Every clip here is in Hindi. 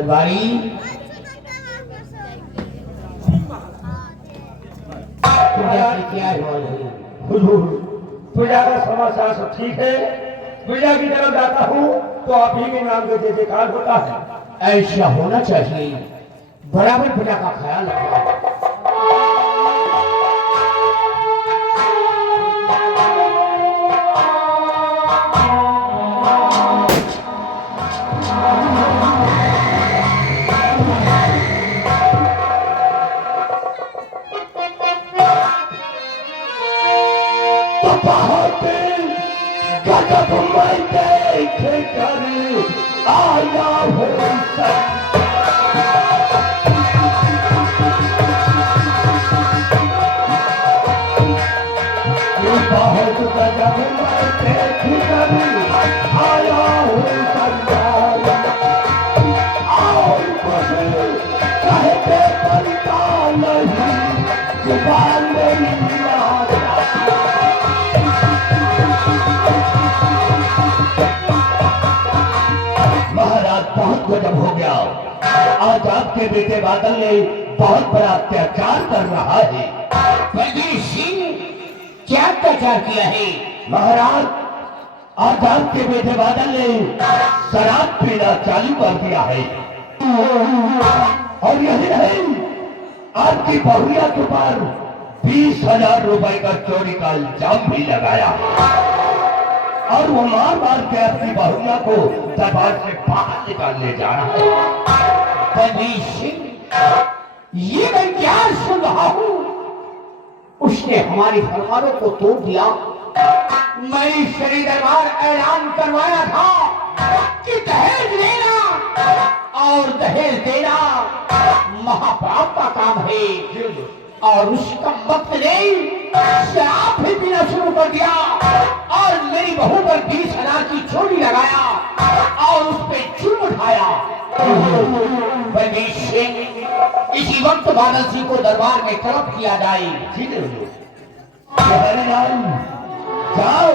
दरबारी क्या हुजूर, पूजा का समाचार सब ठीक है। पूजा की तरफ जाता हूँ तो आप ही के नाम का जय जयकार होता है। ऐसा होना चाहिए, बराबर पूजा का ख्याल रखना। गजब हो गया। आज आपके बेटे बादल ने बहुत बड़ा अत्याचार कर रहा है। बलबीर सिंह क्या अत्याचार किया है? महाराज, आज आपके बेटे बादल ने शराब पीना चालू कर दिया है और यही नहीं, आपकी बहुरिया के ऊपर 20,000 रुपए का चोरी का इल्जाम भी लगाया और वो मार मार के अपनी बहुरिया को दरबार से बाहर निकालने जा रहा है। बलबीर सिंह, ये मैं क्या सुन रहा हूं? उसने हमारी फरमानों को तोड़ दिया। मैं श्री दरबार ऐलान करवाया था कि दहेज लेना और दहेज देना महापाप का काम है, और उसका वक्त नहीं शराब भी पीना शुरू कर दिया और मेरी बहू पर 20,000 की चोरी लगाया और उस पर जुर्म उठाया। बलबीर सिंह, इसी वक्त बादल सिंह को दरबार में तलब किया जाए। ठीक है, जाओ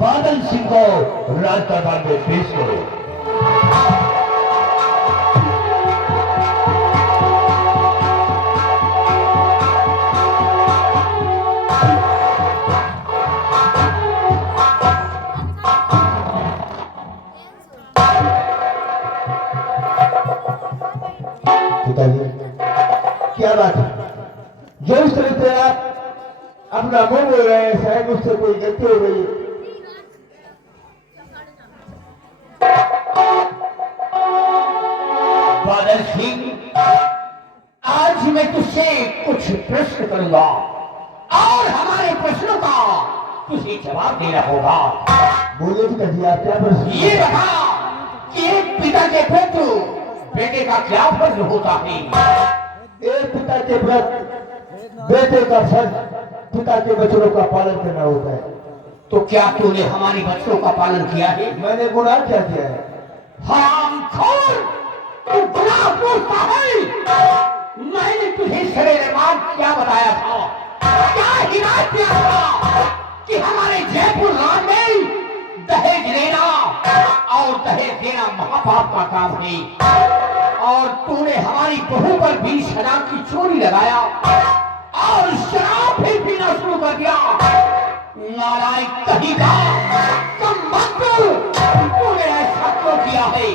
बादल सिंह को राज दरबार में पेश करो। क्या बात है? जो इस तरह से आप अपना मुंह बोल रहे हैं, शायद उससे कोई गलती हो गई। बादल सिंह, आज मैं तुझसे कुछ प्रश्न करूंगा और हमारे प्रश्नों का तुझे जवाब देना होगा। बोलिए जी, आप क्या प्रश्न? ये बता कि एक पिता के पुत्र बेटे का क्या फर्ज होता है? एक पिता के व्रत बेटे का फर्ज पिता के बच्चों का पालन करना होता है। तो क्या तूने हमारी बच्चों का पालन किया है? मैंने गुनाह क्या किया है? हरामखोर, तू गुनाह पूछता है? मैंने तुझे सवेरे बाद क्या बताया था, क्या हिदायत दिया था कि हमारे जयपुर राज में दहेज लेना और दहेज देना महापाप का काम है, और तूने हमारी बहू पर 20,000 की चोरी लगाया और शराब भी पीना शुरू कर दिया। नालायक कहीं का कम वक्त तूने ऐसा क्यों किया है?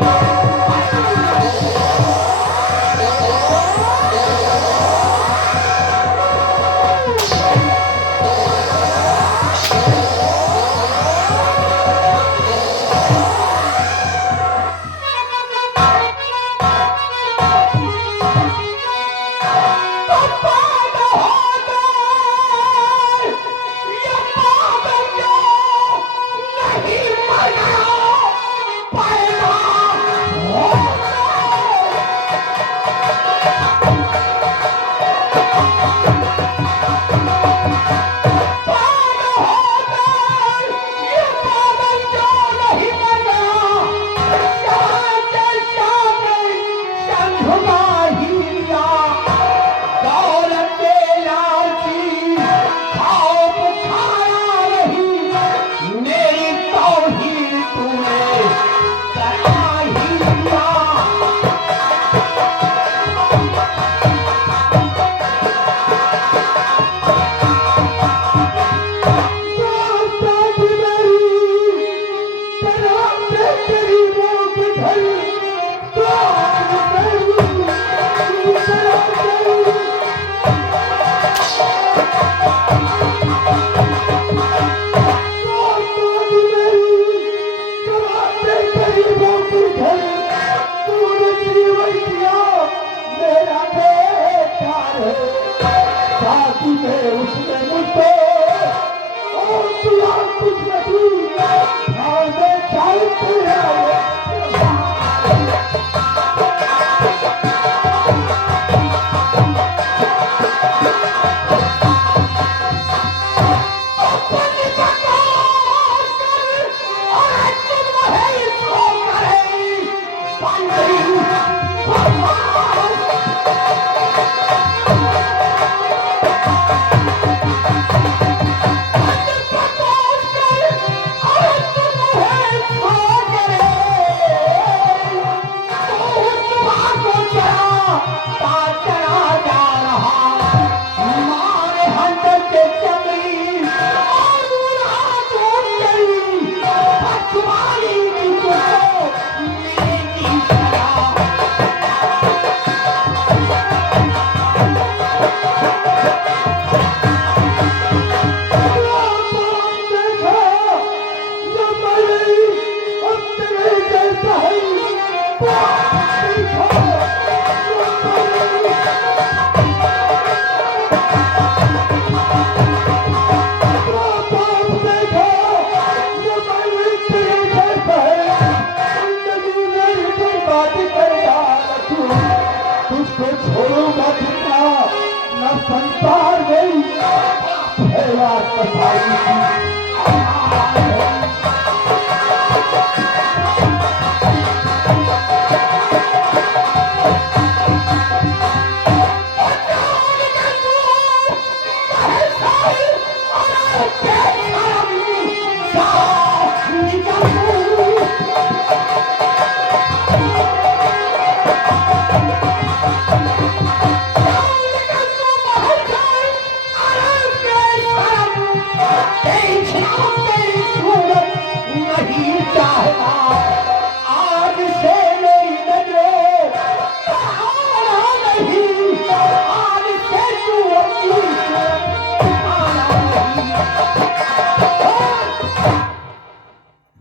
पछाई थी।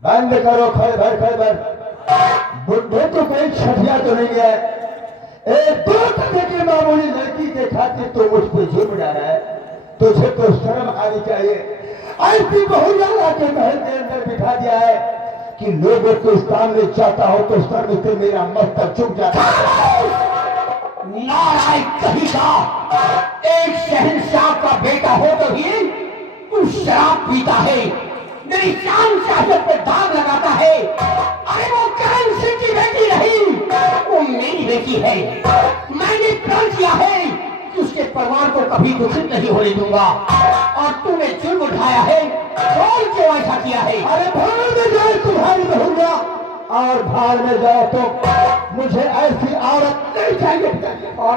बंद करो, खड़े भर बुढ़े तो कोई छठिया तो नहीं है। एक दो टके की मामूली लड़की के खातिर तो मुझ पर जुर्म डाला है। तुझे तो शर्म आनी चाहिए। ऐसी बहुरिया के महल के अंदर बिठा दिया है कि लोगों को सामने जाता हो तो शर्म से मेरा मस्तक झुक जाता है। नारायण कहीं का एक शहंशाह का बेटा हो तो भी तू शराब पीता है, मेरी शान शाहत पे दाग लगाता है। अरे वो करण सिंह की बेटी नहीं, वो मेरी बेटी है। मैंने प्रण किया है कि उसके परिवार को कभी दुखित नहीं होने दूंगा, और तूने जुर्म उठाया है। कौन क्यों ऐसा किया है? अरे भाड़ में जाए तुम्हारी बहुरिया, और भाड़ में जाओ तो मुझे ऐसी औरत नहीं चाहिए। और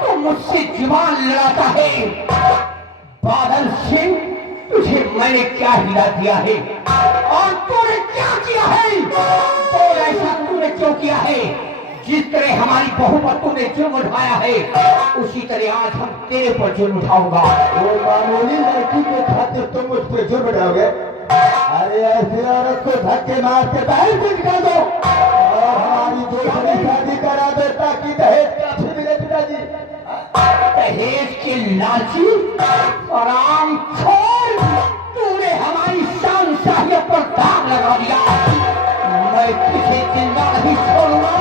तो मुझसे जुबान लड़ाता है। बादल सिंह, तुझे मैंने क्या हिला दिया है और तूने क्या किया है? और ऐसा तूने क्यों किया है? जिस तरह हमारी बहू पर तूने जुर्म उठाया है, उसी तरह आज हम तेरे पर जुर्म उठाऊंगा। वो मामूली लड़की के खातिर तुम मुझ पर जुर्म उठाओगे? अरे ऐसी औरत को धक्के मार के बाहर से निकाल दो और हमारी दूसरी शादी करा दो, ताकि दहेज काफी मिले। पिताजी, दहेज के लालची और आम खोर, तूने हमारी शान शाहियत पर दाग लगा दिया। मैं तुझे जिंदा नहीं छोड़ूंगा,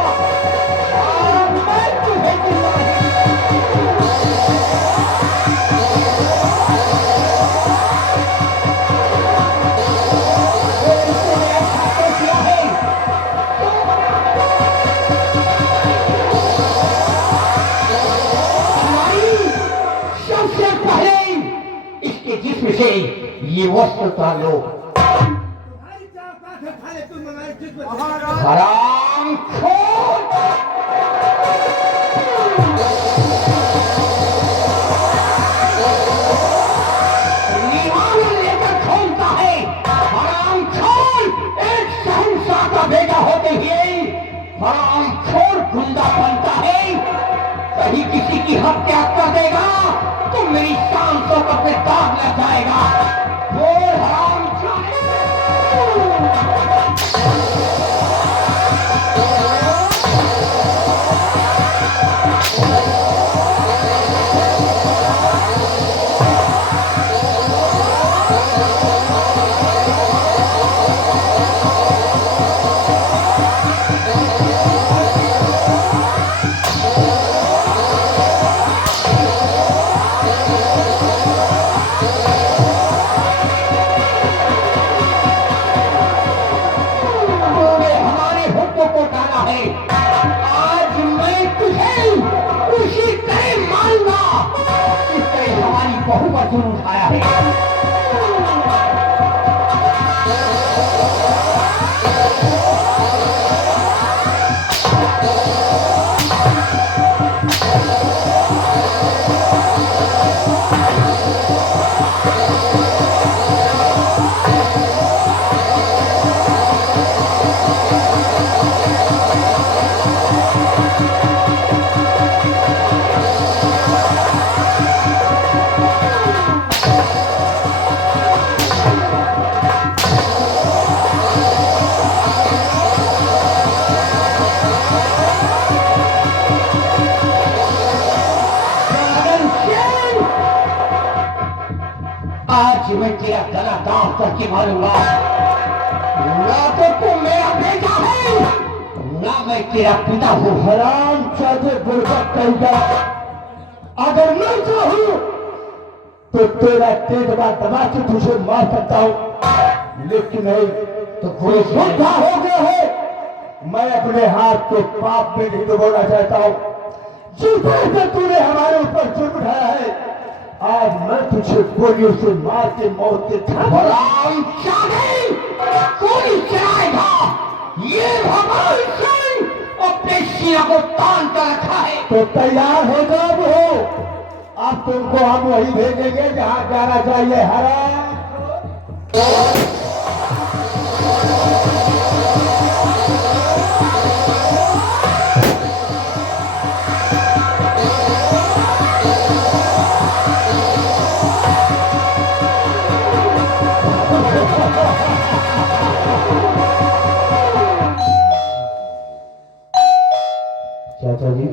और मैं तुझे जिंदा जिसमें से ये वस्त्र उतार लो। हराम खोर, निवारण लेकर खोलता है। हराम खोर, एक शहंशाह का बेटा होते हुए हराम खोर गुंडा बनता है। कहीं किसी की हत्या कर देगा तो मेरी शान को अपने दाग लग जाएगा। और हराम बहुत जुर्म उठाया है। आज मैं तेरा गला काट करके मारूंगा। ना तो तू मेरा बेटा है, ना मैं तेरा पिता हूँ। हराम चाहे बुढ़ा कहेगा, अगर मैं चाहूं तो तेरा पेट दबा के तुझे मार सकता हूं, लेकिन नहीं तो कोई झूठा हो गया है। मैं अपने हाथ को पाप में नहीं डुबोना चाहता हूं। जिस से तूने हमारे ऊपर जुर्म उठाया है, आज मैं तुझे गोलियों से मार के मौत के कोई चलाएगा ये भगवान सिंह अपने सिया को तान कर रखा है। तो तैयार हो जाओ हो, अब तुमको हम वही भेजेंगे जहां जाना चाहिए। हरा चाचा जी,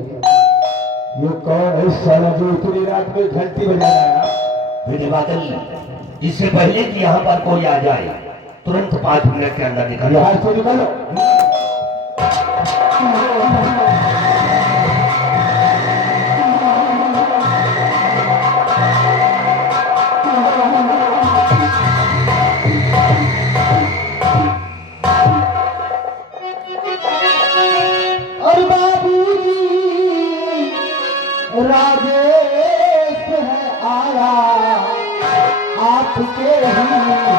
ये कौन है साला जो इतनी रात में घंटी बजा रहा है? मेरे बादल, इससे पहले कि यहाँ पर कोई आ जाए तुरंत 5 मिनट के अंदर निकल यहाँ से निकलो। और बाबूजी राजेश है आया आपके ही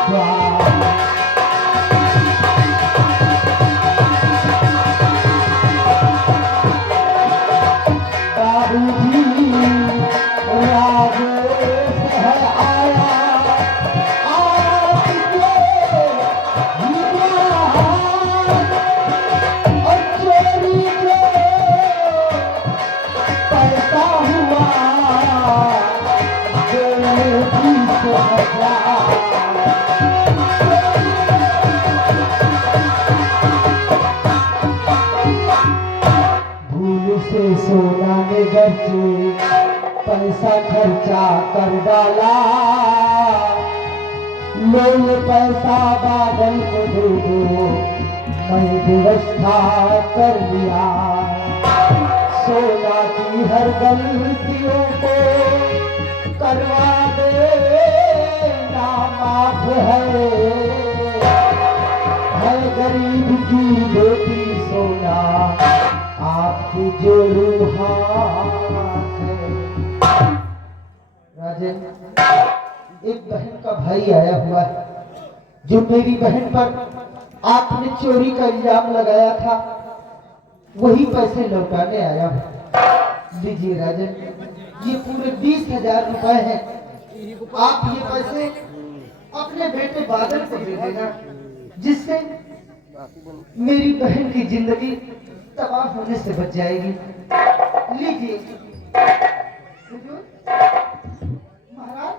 द्वार। बाबूजी राजेश है आया आपके ही द्वार। और चोरी जो पैसा हुआ भूल से सोना ने घर से पैसा खर्चा कर डाला। लो पैसा बादल को दे दो, मैं व्यवस्था कर लिया। सोना की हर गलतियों को करवा दे ना माफ है गरीब की बेटी सोना आपकी जो रूहान है। राजन, एक बहन का भाई आया हुआ है जो मेरी बहन पर आपने चोरी का इल्जाम लगाया था, वही पैसे लौटाने आया हूँ। लीजिए राजन, ये पूरे 20,000 रुपए हैं। आप ये पैसे अपने बेटे बादल को दे देना, जिससे मेरी बहन की जिंदगी तबाह होने से बच जाएगी। लीजिए महाराज।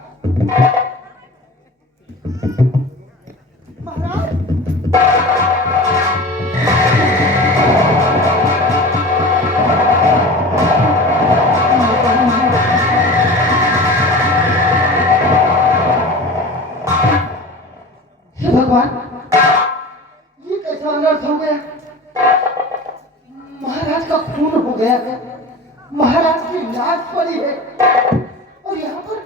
महाराज भगवान, ये कैसा अनर्थ हो गया? महाराज का खून हो गया है, महाराज की लाश पड़ी है और यहाँ पर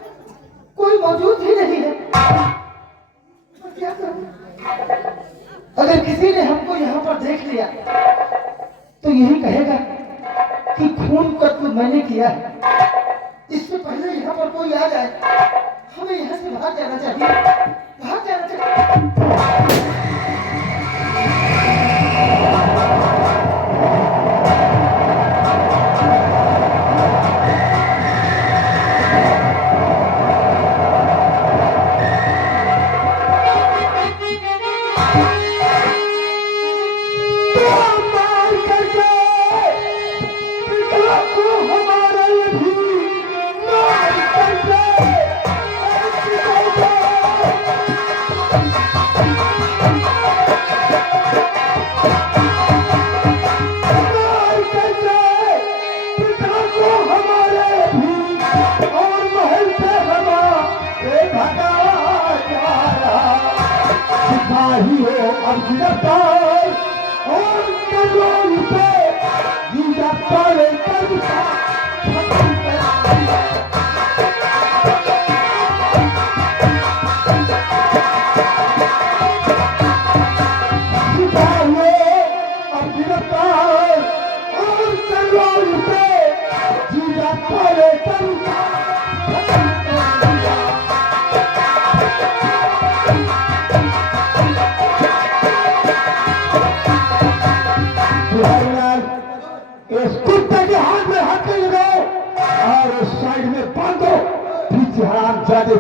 कोई मौजूद ही नहीं है। तो क्या करूं? अगर किसी ने हमको यहाँ पर देख लिया तो यही कहेगा कि खून कत्ल मैंने किया है। इससे पहले यहाँ पर कोई आ जाए, हमें यहाँ से भाग जाना चाहिए, भाग जाना चाहिए।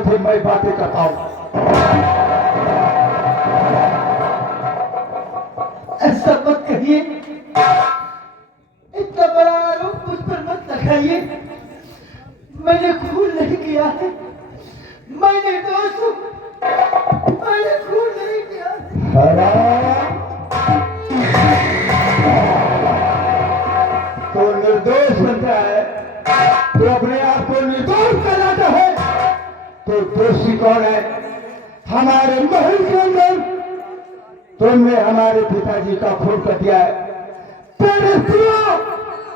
थे मैं बातें करता हूं। ऐसा मत कहिए, इतना बड़ा आरोप मुझ पर मत लगाइए। मैंने खून नहीं किया है, मैं निर्दोष हूँ, मैंने खून नहीं किया है। हराम! तो निर्दोष बनता है, तो अपने आप को निर्दोष कराता है, तो दोषी कौन है? हमारे महल के अंदर तुमने हमारे पिताजी का खून कर दिया है। तेरे सिवा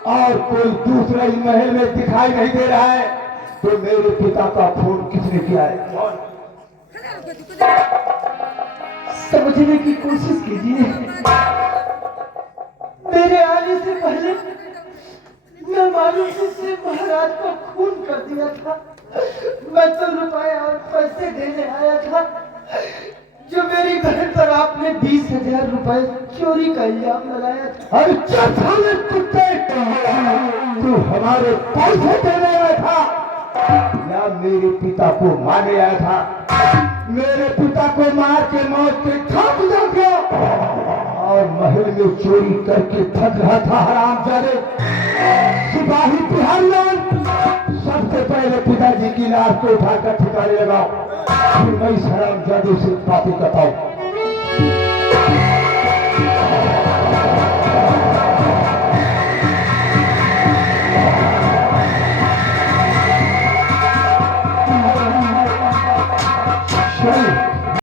और कोई दूसरा ही महल में दिखाई नहीं दे रहा है, तो मेरे पिता का खून किसने किया है? समझने की कोशिश कीजिए। मेरे आने से पहले मैं मालूम से महाराज का खून कर दिया था। मैं तो रुपए और पैसे देने आया था, जो मेरी बहन पर आपने 20,000 रुपए चोरी का इल्जाम लगाया था। अरे चौथे कुत्ते, तू हमारे पैसे देने आया था या मेरे पिता को मारने आया था? मेरे पिता को मार के मौत के घाट उतर गया और महल में चोरी करके थक रहा था। हरामजादे, सिपाही बिहारीलाल, सबसे पहले पिताजी की लाश को उठाकर ठिकाने लगाओ, फिर मैं इस हरामजादे से बातें करता हूं।